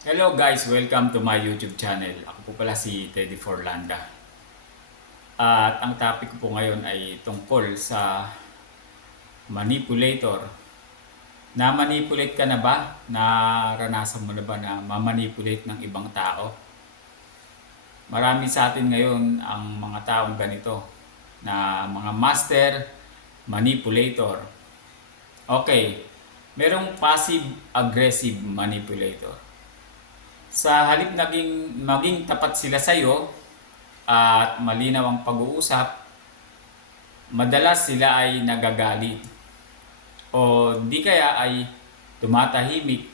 Hello guys, welcome to my YouTube channel. Ako po pala si Teddy Forlanda. At ang topic ko po ngayon ay tungkol sa manipulator. Na-manipulate ka na ba? Naranasan mo na ba na ma-manipulate ng ibang tao? Marami sa atin ngayon ang mga taong ganito na mga master manipulator. Okay, merong passive-aggressive manipulator sa halip naging maging tapat sila sa iyo at malinaw ang pag-uusap, madalas sila ay nagagalit o di kaya ay tumatahimik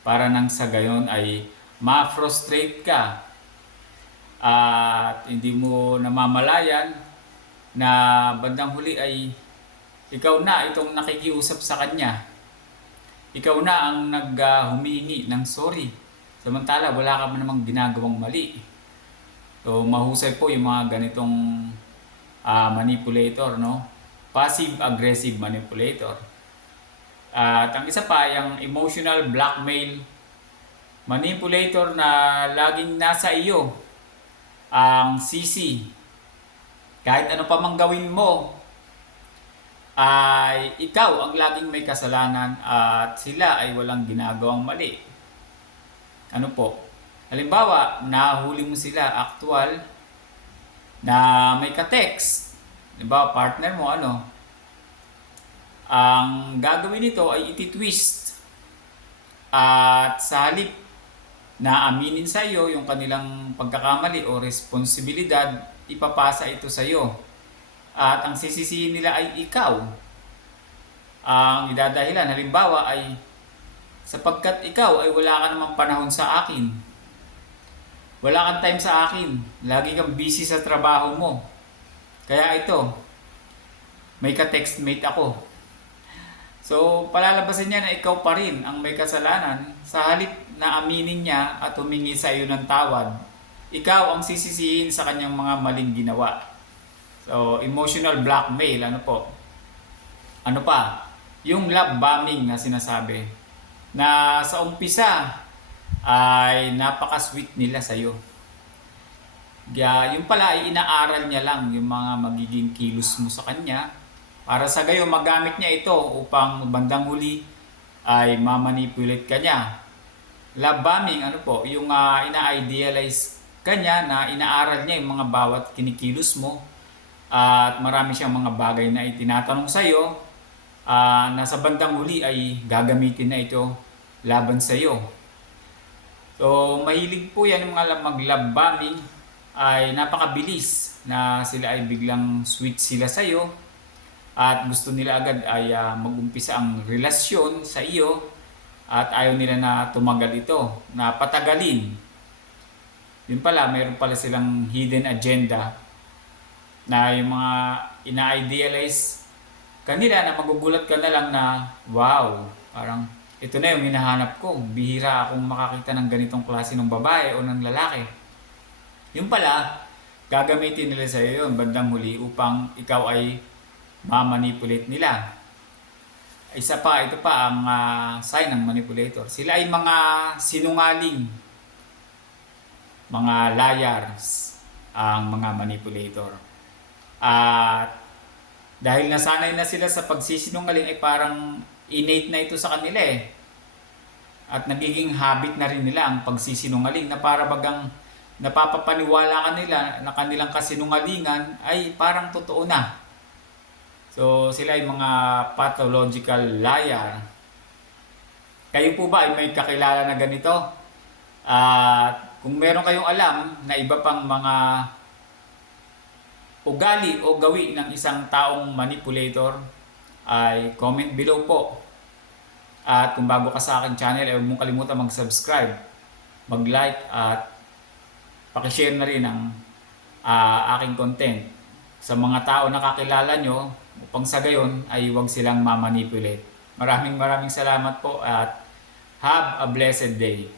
para nang sa gayon ay ma-frustrate ka at hindi mo namamalayan na bandang huli ay ikaw na itong nakikiusap sa kanya. Ikaw na ang naghumingi ng sorry Samantala, wala ka man namang ginagawang mali. So, mahusay po yung mga ganitong ah, manipulator, no? Passive-aggressive manipulator. At ang isa pa, yung emotional blackmail manipulator na laging nasa iyo ang sisi. Kahit ano pa mang gawin mo, ay ikaw ang laging may kasalanan at sila ay walang ginagawang mali ano po, halimbawa, nahuli mo sila actual na may ka-text. Halimbawa, partner mo, ano, ang gagawin nito ay iti-twist. At sa halip na aminin sa iyo yung kanilang pagkakamali o responsibilidad, ipapasa ito sa iyo. At ang sisisihin nila ay ikaw. Ang idadahilan, halimbawa ay sapagkat ikaw ay wala ka namang panahon sa akin. Wala kang time sa akin. Lagi kang busy sa trabaho mo. Kaya ito, may ka-textmate ako. So, palalabasin niya na ikaw pa rin ang may kasalanan sa halip na aminin niya at humingi sa iyo ng tawad. Ikaw ang sisisihin sa kanyang mga maling ginawa. So, emotional blackmail, ano po? Ano pa? Yung love bombing na sinasabi na sa umpisa ay napaka-sweet nila sa iyo. Kaya yung pala ay inaaral niya lang yung mga magiging kilos mo sa kanya para sa gayo magamit niya ito upang bandang huli ay mamanipulate ka niya. Love ano po, yung uh, ina-idealize kanya na inaaral niya yung mga bawat kinikilos mo at marami siyang mga bagay na itinatanong sa iyo uh, na sa bandang huli ay gagamitin na ito laban sa iyo. So, mahilig po yan yung mga mag-love bombing ay napakabilis na sila ay biglang sweet sila sa iyo at gusto nila agad ay uh, mag-umpisa ang relasyon sa iyo at ayaw nila na tumagal ito, na patagalin. Yun pala, mayroon pala silang hidden agenda na yung mga ina-idealize kanila na magugulat ka na lang na wow, parang ito na yung hinahanap ko. Bihira akong makakita ng ganitong klase ng babae o ng lalaki. Yung pala, gagamitin nila sa iyo yun bandang huli upang ikaw ay mamanipulate nila. Isa pa, ito pa ang uh, sign ng manipulator. Sila ay mga sinungaling, mga liars, ang mga manipulator. At dahil nasanay na sila sa pagsisinungaling ay parang innate na ito sa kanila eh. At nagiging habit na rin nila ang pagsisinungaling na para bagang napapapaniwala ka nila na kanilang kasinungalingan ay parang totoo na. So sila ay mga pathological liar. Kayo po ba ay may kakilala na ganito? At uh, kung meron kayong alam na iba pang mga ugali o gawi ng isang taong manipulator, ay comment below po. At kung bago ka sa aking channel, ay huwag mong kalimutan mag-subscribe, mag-like at pakishare na rin ang uh, aking content sa mga tao na kakilala nyo upang sa gayon ay huwag silang mamanipulate. Maraming maraming salamat po at have a blessed day.